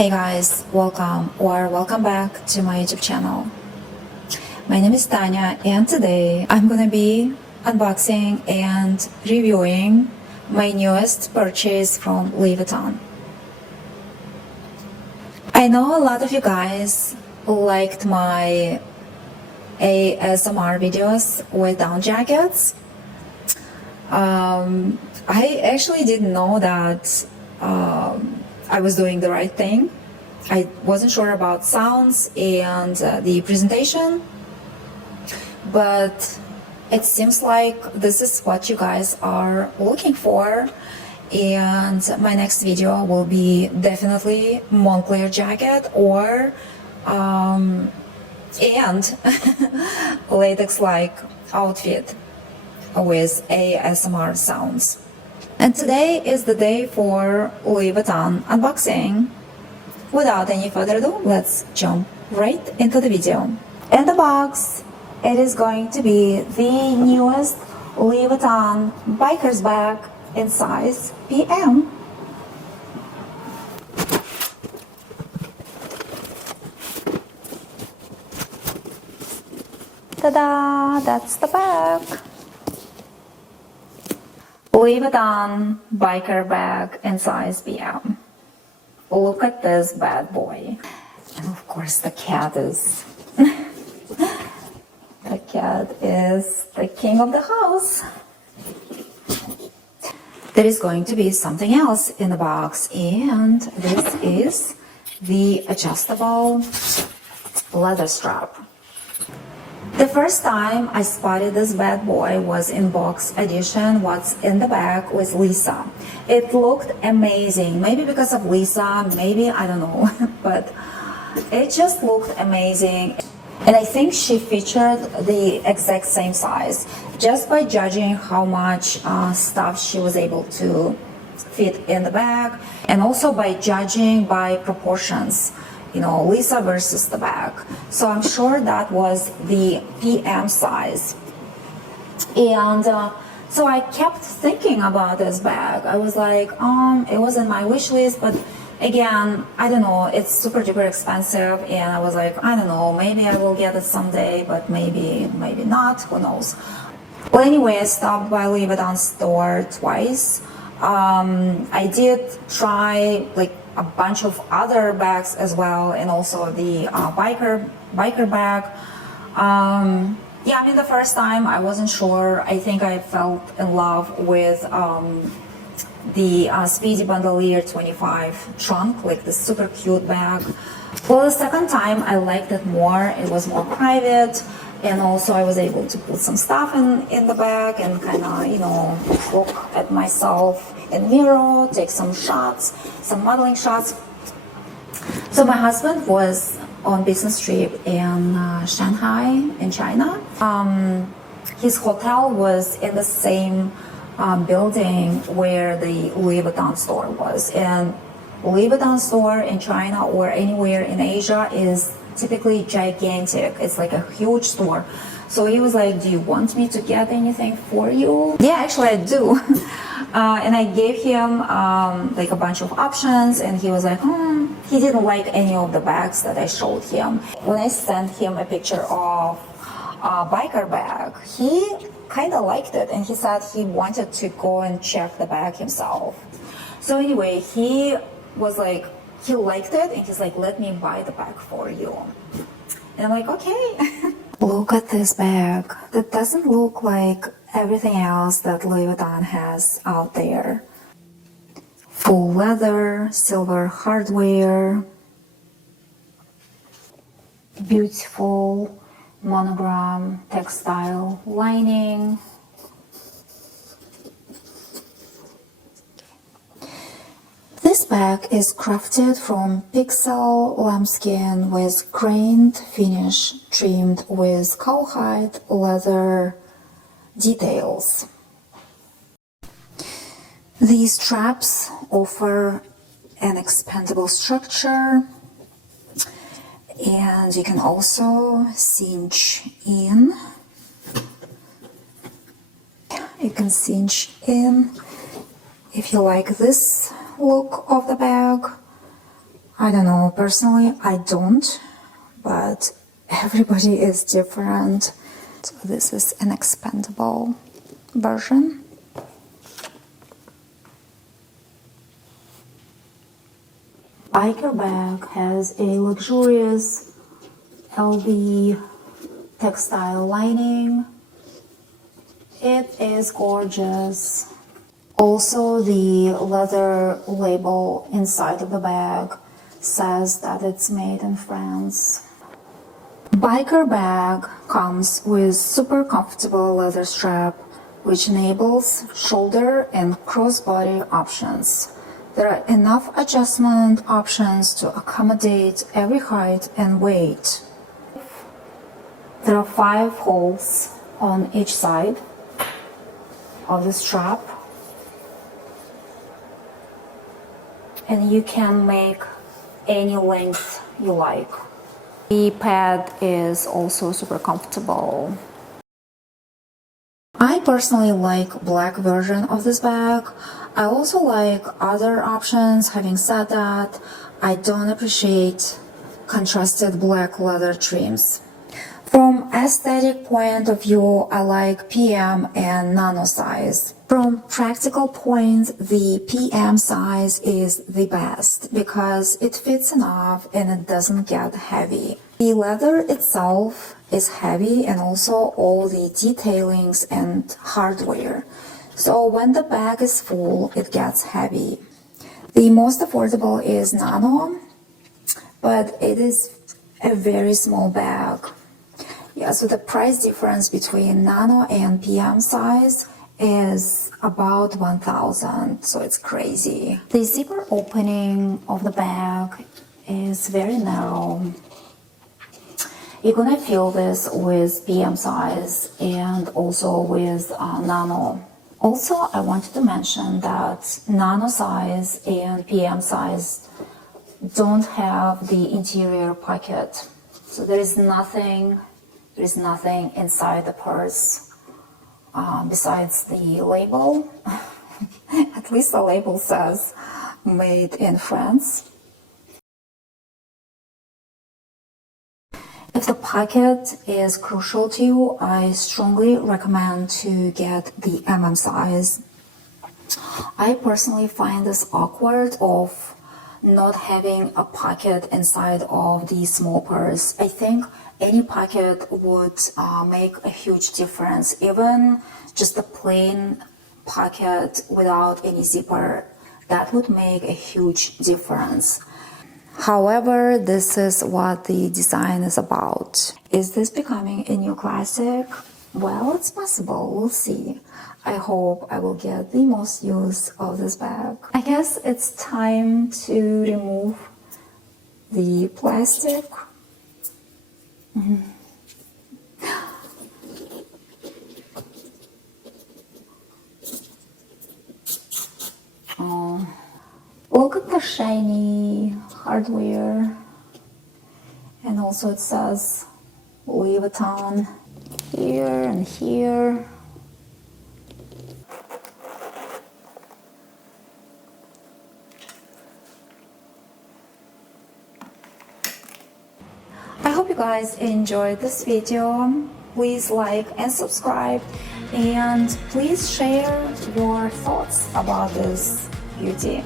Hey guys, welcome back to my YouTube channel. My name is Tanya and today I'm gonna be unboxing and reviewing my newest purchase from Louis Vuitton. I know a lot of you guys liked my ASMR videos with down jackets. I actually didn't know that I was doing the right thing. I wasn't sure about sounds and the presentation, but it seems like this is what you guys are looking for, and my next video will be definitely Moncler jacket or and latex-like outfit with ASMR sounds. And today is the day for Louis Vuitton unboxing. Without any further ado, let's jump right into the video. In the box, it is going to be the newest Louis Vuitton biker's bag in size PM. Ta-da! That's the bag. Louis Vuitton biker bag in size PM. Look at this bad boy. And of course the cat is the cat is the king of the house. There is going to be something else in the box, and this is the adjustable leather strap. The first time I spotted this bad boy was in box edition, What's in the Bag with Lisa. It looked amazing, maybe because of Lisa, maybe, I don't know, but it just looked amazing. And I think she featured the exact same size, just by judging how much stuff she was able to fit in the bag, and also by judging by proportions. You know, Lisa versus the bag. So I'm sure that was the PM size. And so I kept thinking about this bag. I was like, it was in my wish list, but again, I don't know, it's super duper expensive, and I was like, I don't know, maybe I will get it someday, but maybe not, who knows. Well, anyway, I stopped by Louis Vuitton store twice. I did try like a bunch of other bags as well, and also the biker bag. Yeah, I mean, the first time I wasn't sure. I think I fell in love with the Speedy Bandolier 25 trunk, like the super cute bag. Well, the second time I liked it more. It was more private, and also I was able to put some stuff in the bag and kind of, you know, look at myself in the mirror, take some shots, some modeling shots. So my husband was on business trip in Shanghai in China. His hotel was in the same building where the Louis Vuitton store was, and Louis Vuitton store in China or anywhere in Asia is typically gigantic. It's like a huge store. So he was like, do you want me to get anything for you? Yeah, actually I do. And I gave him like a bunch of options, and he was like, he didn't like any of the bags that I showed him. When I sent him a picture of a biker bag, he kind of liked it, and he said he wanted to go and check the bag himself. So anyway, he was like, he liked it, and he's like, let me buy the bag for you. And I'm like, okay. Look at this bag. That doesn't look like everything else that Louis Vuitton has out there. Full leather, silver hardware, beautiful monogram textile lining. This bag is crafted from pixel lambskin with grained finish trimmed with cowhide leather details. These straps offer an expandable structure, and you can also cinch in. You can cinch in if you like this look of the bag. I don't know, personally I don't, but everybody is different. So this is an expandable version. Biker bag has a luxurious LV textile lining. It is gorgeous. Also, the leather label inside of the bag says that it's made in France. Biker bag comes with super comfortable leather strap, which enables shoulder and crossbody options. There are enough adjustment options to accommodate every height and weight. There are 5 holes on each side of the strap, and you can make any length you like. The pad is also super comfortable. I personally like black version of this bag. I also like other options. Having said that, I don't appreciate contrasted black leather trims. From aesthetic point of view, I like PM and nano size. From practical point, the PM size is the best because it fits enough and it doesn't get heavy. The leather itself is heavy and also all the detailings and hardware. So when the bag is full, it gets heavy. The most affordable is nano, but it is a very small bag. Yeah, so the price difference between nano and PM size is about 1,000, so it's crazy. The zipper opening of the bag is very narrow. You're gonna feel this with PM size and also with nano. Also, I wanted to mention that nano size and PM size don't have the interior pocket, so there is nothing inside the purse besides the label. At least the label says made in France. If the pocket is crucial to you, I strongly recommend to get the MM size. I personally find this awkward of not having a pocket inside of the small purse. I think any pocket would make a huge difference. Even just a plain pocket without any zipper, that would make a huge difference. However, this is what the design is about. Is this becoming a new classic? Well, it's possible, we'll see. I hope I will get the most use of this bag. I guess it's time to remove the plastic. Oh, look at the shiny hardware. And also it says Louis Vuitton here and here. I hope you guys enjoyed this video. Please like and subscribe, and please share your thoughts about this beauty.